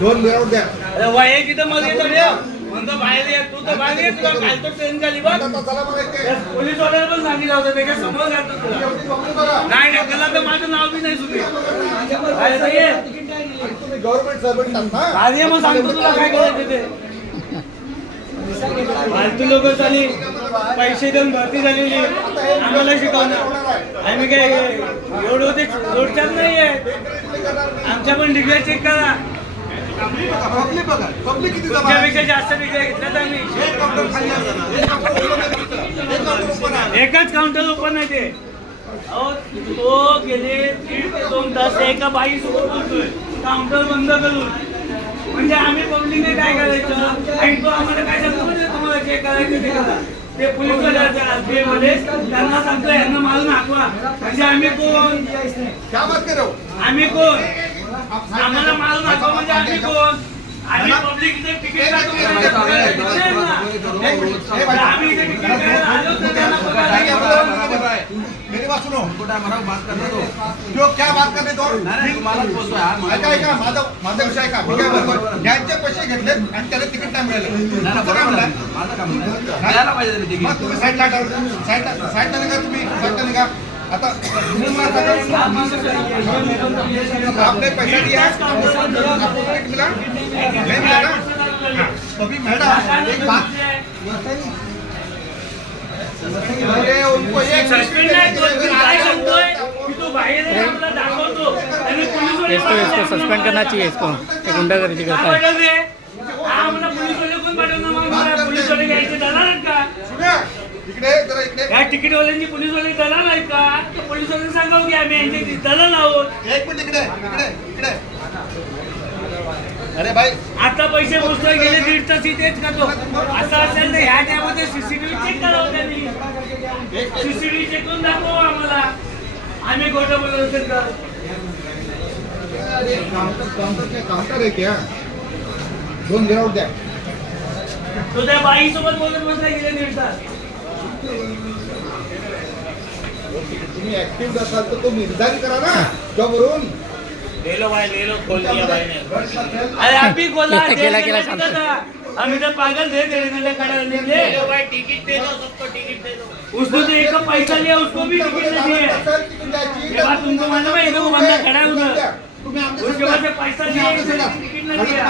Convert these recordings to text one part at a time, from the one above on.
दोन लेआउट द्या. अरे वय किती मग येतो रे म्हणतो बाहेर ये तू तर बाहेर ये तुला खालतो ट्रेन खाली बघ आता चला मला इथे. पोलीस वाल्याला पण सांगितलं होतं ते काय समोर जातो तुला एवढी बघू बघा. नाही ढकलला तर माझं नाव बी नाही सुटे बाहेर ये आणि तुम्ही गव्हर्नमेंट सर्वंट आहात ना. आज ये मग सांगतो तुला काय करायचं ते फालतू लोक झाली पैसे देऊन भरती झालेली आम्हाला शिकवणार आम्ही काय एवढं होते रोडच्याच नाहीये आमच्या पण डिग्री चेक करा पब्लिक बघा. पब्लिक किती जमा आहे? तुमच्यापेक्षा जास्त डिग्री घेतल्यात आम्ही एक काउंटर खाली आहे जरा. एक काउंटर ओपन आहे. एक काउंटर ओपन आहे. एकच काउंटर ओपन आहे ते अहो तो गेले 1.5 ते 2 तास एका बाई सोबत बोलतोय काउंटर बंद करून म्हणजे आम्ही पब्लिकने काय करायचं आणि तो आम्हाला काय सांगतो म्हणजे तुम्हाला चेक करायचं ते करा ते पोलीस मध्ये त्यांना सांगतो यांना मारून हाकवा म्हणजे आम्ही कोण क्या बात कर रहे हो? आम्ही कोण आम्हाला मारून हाकवा म्हणजे आम्ही कोण आम्ही पब्लिकचे तिकीट आम्ही इथे तिकीट करायला आलो तर त्यांना पगार नाही घ्यावा. मेरी बात सुनो. जो क्या बात करते तो ऐका ऐका माझा विषय ऐका. मी काय बोलतो गॅसचे पैसे घेतले आणि त्याला तिकीट नाही मिळालं. तुमचं काय म्हणणं? मग तुम्ही साईडला साईडला निघा तुम्ही साईडला निघा. आता तुम्ही मला सांगा आपने पैसा दिया आपको टिकट मिला नहीं मिला ना. अभी मैडम एक बात अरे उनको एक सस्पेंड नाही तो काय सांगतोय की तू बाहेर आहे आम्हाला दाखवतो आणि पोलीस वाले इसको सस्पेंड करना चाहिए इसको ये गुंडागर्दी करता है आम्हाला पोलीस वाले कोण पाठवणार मग मला पोलीस वाले घ्यायचे दलाल का सुना इकडे जरा इकडे या तिकीट वाल्यांची पोलीस वाले दलाल आहेत का तर पोलीस वाले सांगावं की आम्ही यांचे दलाल आहोत एक मिनिट इकडे इकडे इकडे. अरे भाई आता पैसे मोजले गेले 1.5 तास इथेच का तो असं असेल तर ह्या टायमध्ये सीसीटीव्ही चेक करावं त्यांनी सीसीटीव्ही चेक करून दाखवा आम्हाला आम्ही खोटं बोलत असेल तर काउंटर आहे क्या दोन लेआउट द्या. तो त्या बाई सोबत बोलत बसला गेले 1.5 तास तुम्ही ऍक्टिव्ह असाल तर तो निर्धारी करा ना जॉबवरून. ले लो भाई ले लो खोल दिया भाई ने अरे अभी खोला केला शांत. हम इधर पागल थे तेरे नले खड़ा निकले लो भाई टिकट दे दो सबको टिकट दे दो उसको तो एक पैसा लिया उसको भी टिकट नहीं है ये बात तुमको मालूम है ये लोग बंदा खड़ा है उधर उसके बाद से पैसा लिया टिकट नहीं दिया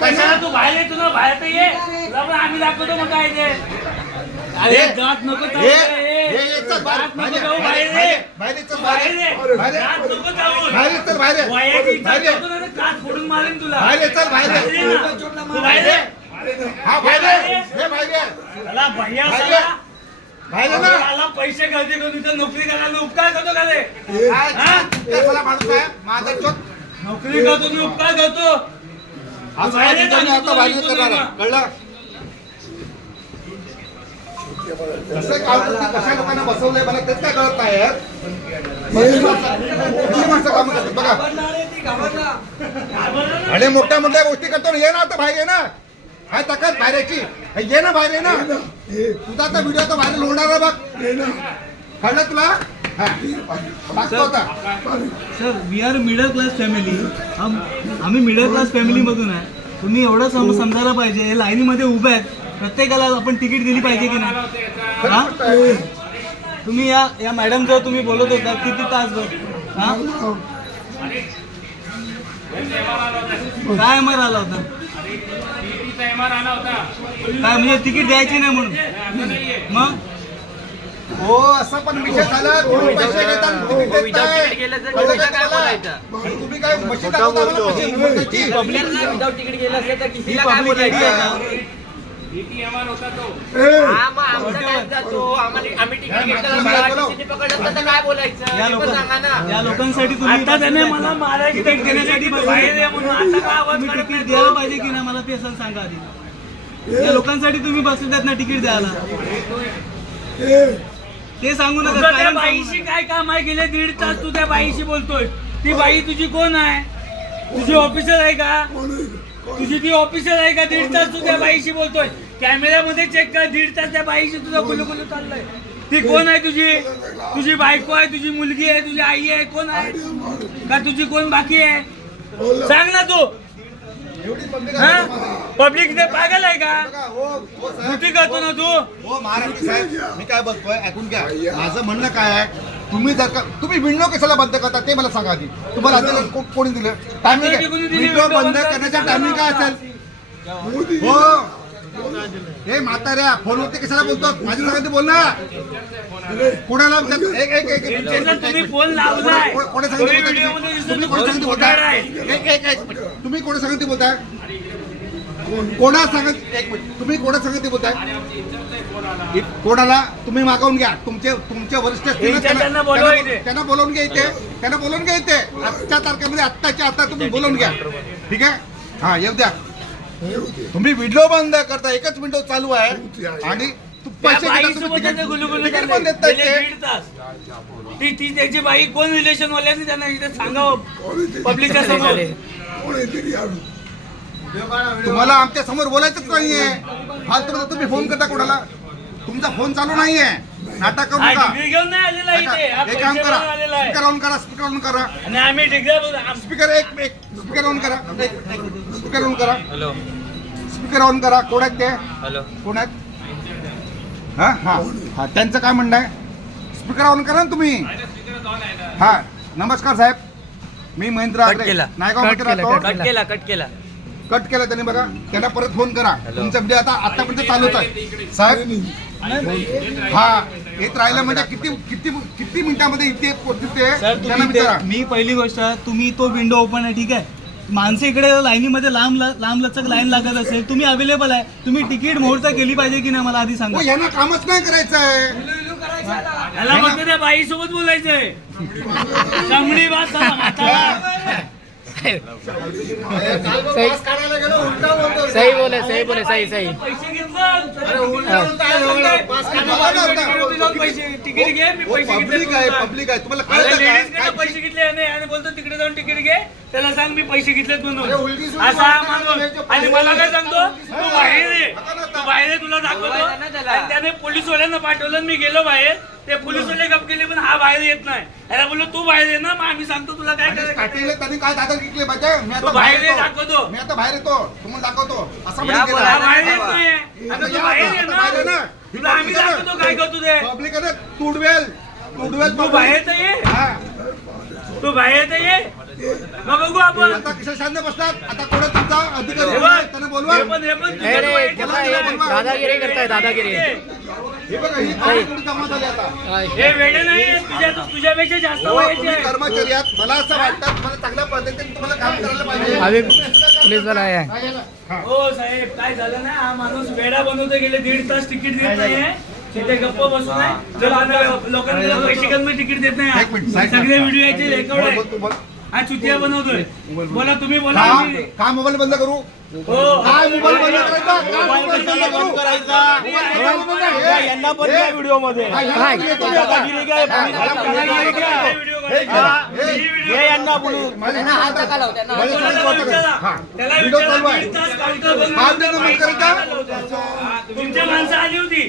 पैसा तू बाहेर येतो ना बाहेर तर ये तुला पण आम्ही दाखवतो मग काय ते अरे जात नको जात नको जाऊ बाहेर रे बाहेर रे जात नको जाऊ वयाची इच्छा करतो ना काच फोडून मारेन तुला तू बाहेर रे चला भैया चला पैसे गळती करून इथं नोकरी करायला उपकार करतो का रे नोकरी करतो मी उपकार करतो कशा लोकांना बसवलंय मला तेच काय कळत नाही बघा आणि मोठ्या मोठ्या गोष्टी करतो ये ना आता बाहेर ये ना हाय ताकद बाहेरची ये ना बाहेर ये ना तुझा आता व्हिडिओ तर बाहेर लोणार बघ कळलं तुला sir we are middle class family आम्ही मिडल क्लास फॅमिलीमधून आहे तुम्ही एवढं समजायला पाहिजे लाईनीमध्ये उभे आहेत प्रत्येकाला आपण तिकीट दिली पाहिजे की नाही हा तुम्ही या मॅडम जर तुम्ही बोलत होता किती तासभर हा काय एमआर आला होता काय म्हणजे तिकीट द्यायची नाही म्हणून मग हो असं पण विषय झाला तुम्ही पैसे घेतात तुम्ही काय मशीन पब्लिक विदाउट तिकीट गेलं असेल तर कितीला काय बोलायचं या लोकांसाठी तुम्ही मला मारायची देण्यासाठी तुम्ही तिकीट द्यायला पाहिजे की नाही मला ते असं सांगा आधी या लोकांसाठी तुम्ही बसतात ना तिकीट द्यायला ते सांगू नका त्या बाईशी काय काम आहे गेले 1.5 तास तू त्या बाईशी बोलतोय ती बाई तुझी कोण आहे तुझी ऑफिसर आहे का तुझी ती ऑफिसर आहे का 1.5 तास तू त्या बाईशी बोलतोय कॅमेऱ्यामध्ये चेक कर 1.5 तास त्या बाईशी तुझा गुलू चाललाय ती कोण आहे तुझी बायको आहे, तुझी मुलगी आहे, तुझी आई आहे, कोण आहे का तुझी कोण बाकी आहे? सांग ना तू. पब्लिक इथे पागल आहे का? ड्युटी करतो ना तू. हो महाराष्ट्र साहेब, मी काय बघतोय ऐकून घ्या. माझं म्हणणं काय आहे, तुम्ही जर का तुम्ही विंडो कशाला बंद करता ते मला सांगा आधी. तुम्हाला आधी कोणी दिलं टायमिंग? विंडो बंद करण्याचा टायमिंग काय असेल? हो हे म्हाताऱ्या फोनवरती कशाला बोलतो? माझी सांगते बोल ना. कोणाला एक एक एक तुम्ही फोन लावलाय. कोणी सांगितलं बोलताय? तुम्ही कोणा सांगितलं बोलताय? कोणा सांगत एक मिनिट, तुम्ही कोणा सांगितलं बोलताय? कोणाला तुम्ही मागवून घ्या. तुमचे वरिष्ठ असतील ना, त्यांना बोलवून घ्या इथे. त्यांना बोलवून घ्या इथे. आजच्या तारखेमध्ये आत्ताच्या आता तुम्ही बोलवून घ्या. ठीक आहे, हा येऊ द्या. तुम्ही व्हिडिओ बंद करता, एकच विंडो चालू आहे आणि पैसे तिकीट पण देत नाही ते. ती त्याची बाई कोण रिलेशन वाल्याने त्यांना इथे सांगावं पब्लिकच्या समोर. तुम्हाला आमच्या समोर बोलायचंच नाहीये. फालतू तुम्ही फोन करता कोणाला? तुमचा फोन चालू नाहीये. नाटक करू नका. डिग्री घेऊन नाही आलेला इथे. हा एक काम पैसे करा, भरून आलेला आहे. स्पीकर ऑन करा, स्पीकर ऑन करा. आणि आम्ही डिग्री स्पीकर एक स्पीकर ऑन करा, स्पीकर ऑन करा. हॅलो, स्पीकर ऑन करा. कोण आहेत ते? हॅलो, कोण आहेत? हा हा हा, त्यांचं काय म्हणणं आहे? स्पीकर ऑन करा ना तुम्ही. हा नमस्कार साहेब, मी महेंद्र आगरे, नायगाव मध्ये राहतो. कट केला त्यांनी. बघा, त्यांना परत फोन करा. तुमचा व्हिडिओ आतापर्यंत चालूच आहे साहेब. हा येत राहिलं म्हणजे किती किती किती मिनिटांमध्ये इथे पोहोचते त्यांना विचारा. मी पहिली गोष्ट, तुम्ही तो विंडो ओपन आहे, ठीक आहे. माणसं इकडे लाईनीमध्ये लांब लचक लाईन लागत असेल, तुम्ही अवेलेबल आहे, तुम्ही तिकीट मुहूर्त केली पाहिजे की नाही मला आधी सांगा. यांना कामच नाही करायचंय. याला फक्त त्या बाई सोबत बोलायचंय. चांगली बात सही बोले सही बोले सही सही. पैसे घेतलं तिकीट घे. मी पैसे पब्लिक आहे, घेतले. पब्लिक आहे. तुम्हाला कळतं काय? पैसे घेतले आणि बोलतो तिकडे जाऊन तिकीट घे. त्याला सांग मी पैसे घेतलेत म्हणून. असा माणूस. आणि मला काय सांगतो, तू बाहेर ये, तू बाहेर ये, तुला दाखवतो. आणि त्याने पोलीसवाल्यांना पाठवलं. मी गेलो बाहेर, ते पोलीसवाले गप गेले, पण हा बाहेर येत नाही. याला बोललो तू बाहेर ये ना, मग आम्ही सांगतो तुला काय करायचं. त्यांनी काय दादा विकले पाहिजे. मी आता बाहेर ये, येतो. दाखवतो. मी आता बाहेर येतो, तुम्हाला दाखवतो. असं हा म्हणजे बाहेर येत नाही. आता तू बाहेर ये ना, तुला आम्ही दाखवतो काय करतो ते. पब्लिक आहे ना, तुडवेल तू बाहेर तर ये, हा. तू बाहेर तर ये, मग बघू आपण. आता किशोर शांत बसतात. आता कोणा तुमचा अधिकारी हे बघ, त्यांना बोलवा. हे पण हे रे, दादागिरी करताय दादागिरी. हे बघा, ही थोडी जमा झाली आता. हे वेळे नाही, तुझ्यापेक्षा जास्त हो, व्हायचे. तुम्ही कर्मचारी आहात. मला असं वाटतं तुम्हाला चांगल्या पद्धतीने तुम्हाला काम करायला पाहिजे. अभी पुलिस वाला आहे. हो साहेब, काय झालं ना, हा माणूस वेडा बनवतो गेले 1.5 तास तिकीट देत नाही. तिथे गप्प बसून आहे. जर आता लोकांना पैसे कमी तिकीट देत नाही. एक मिनिट, साहेब. सगळे व्हिडिओ याचे रेकॉर्ड आहे. बोल, बोल. हा चुतिया बनवतोय. बोला, तुम्ही बोला. का मोबाईल बंद करू? हो, काय मोबाईल बंद करायचा? काय मोबाईल बंद करू? यांना पण त्या व्हिडिओ मध्ये यांना बोलू. व्हिडिओ चालू आहे. काय व्हिडिओ बंद करायचा? तुमची माणसं आली होती.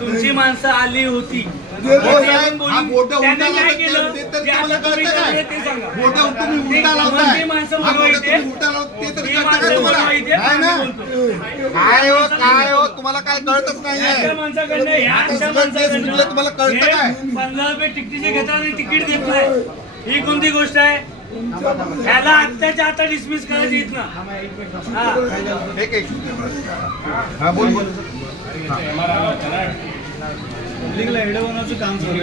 तुमची माणसं आली होती. हो साहेब, हा बोटं त्यांनी उलटा काय लावतात केलं ते तर ते तुम्हाला आता तुम्ही कळतं काय? काय ते सांगा. बोटं तुम्ही उलटा लावताय. कोणती माणसं हा बोलवा बोटं इथे? तुम्ही उलटा लावता ते तर ती कळतं माणसं का तुम्हाला? बोलवा इथे? नाही ना? काय हो काय हो, तुम्हाला काय कळतच नाहीये. आता सगळं जे सुचलं तुम्हाला कळतं काय? 15 रुपये तिकीटचे घेतात आणि तिकीट देत नाही. ही कोणती गोष्ट आहे? याला आत्ताच्या आता डिसमिस करायची इथनं. हा. एक हा बोल बोल. पब्लिकला एवढं बनवायचं काम चालू आहे.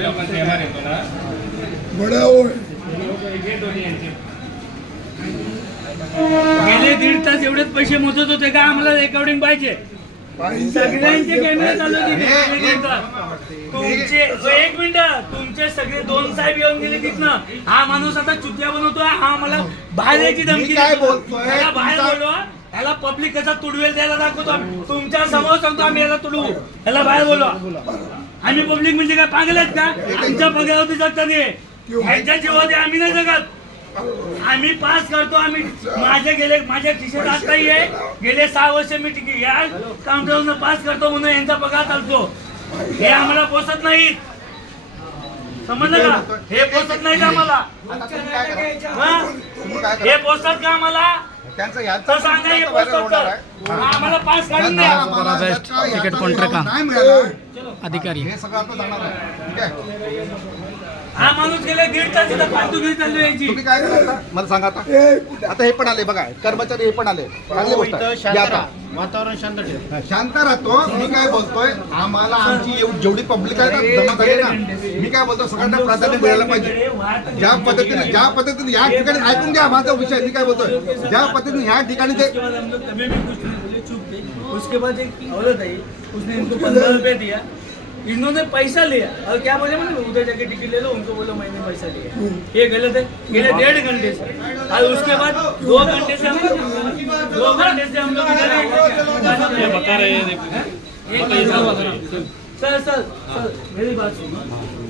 गेले 1.5 तास एवढेच पैसे मोजत होते का? आम्हाला रेकॉर्डिंग पाहिजे. सगळ्यांचे कॅमेरे चालू होते. तुमचे एक मिनिट, तुमचे सगळे 2 साहेब येऊन गेले तिथनं. हा माणूस आता चुत्या बनवतोय. हा मला बाहेर यायची धमकी मी काय देतो. बोलतोय? त्याला बाहेर बोलवा. याला पब्लिक कसा तुडवेल त्याला दाखवतो आम्ही. तुमच्या समोर सांगतो आम्ही याला तुडवू. याला बाहेर बोलवा. आम्ही पब्लिक म्हणजे काय पागल आहेत का? आमच्या पगारावरती जगतात हे. ह्यांच्या जीवावरती आम्ही नाही जगत. आम्ही पास करतो. आम्ही माझ्या खिशात आताही आहे. गेले 6 वर्ष मी तिकीट या काउंटरवरून पास करतो म्हणून यांचा पगार चालतो. हे आम्हाला पोचत नाही. समजलं का? हे पोचत नाही का आम्हाला? आता तुम्ही काय करा? हा? तुम्ही काय हे करा? पोचतात का आम्हाला? त्यांचं यांचं तर सांगा हे पोचतात का? आम्हाला पास काढून द्या. आम्हाला बेस्ट याचा- तिकीट याचा काउंटर का? नाही मिळाला. अधिकारी हे सगळं आता जाणार आहे. ठीक आहे. हा माणूस गेले 1.5 तास इथं फालतू घेऊन चाललो यांची. तुम्ही काय करता मला सांगा आता हे पण आले बघा कर्मचारी हे पण आले चांगली गोष्ट आहे. या आता. वातावरण शांत ठेव. शांत राहतो. मी काय बोलतोय आम्हाला आमची जेवढी पब्लिक आहे ना जमा झाली ना मी काय बोलतो सगळ्यांना प्राधान्य मिळायला पाहिजे. ज्या पद्धतीने या ठिकाणी ऐकून घ्या माझा विषय. मी काय बोलतोय ज्या पद्धतीने या ठिकाणी ते उसके बाद हम लोग कभी भी कुछ नहीं बोले, चुप थे. उसके बाद एक औरत आई, उसने इनको 15 रुपए दिया. इन्होंने पैसा लिया और क्या बोले मैंने उधर जाके टिकट ले लो. उनको बोलो मैंने पैसा लिया. ये गलत है. गेले 1.5 घंटे से और उसके बाद 2 घंटे से हम लोग बता रहे हैं. सर मेरी बात सुनो.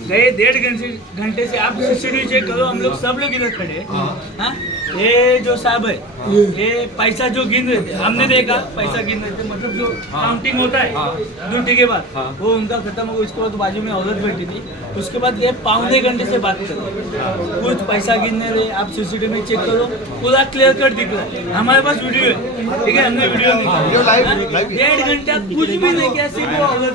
गए 1.5 घंटे से आप सीसीटीवी चेक करो. हम लोग सब लोग इधर खड़े हैं. हाँ? ये जो साहब है ये पैसा जो गिन रहे थे हमने देखा. पैसा गिन रहे थे मतलब जो काउंटिंग होता है ड्यूटी के बाद वो उनका खत्म हो. उसके बाद बाजू में औरत बैठी थी. उसके बाद ये 1.25 घंटे से बात कर रहे. कुछ पैसा गिनने रहे. आप सीसीटीवी में चेक करो पूरा क्लियर कट दिख रहा है. हमारे पास वीडियो है. ठीक है हमने वीडियो निकाला. live- 1.5 घंटा कुछ भी नहीं किया. सिर्फ वो औरत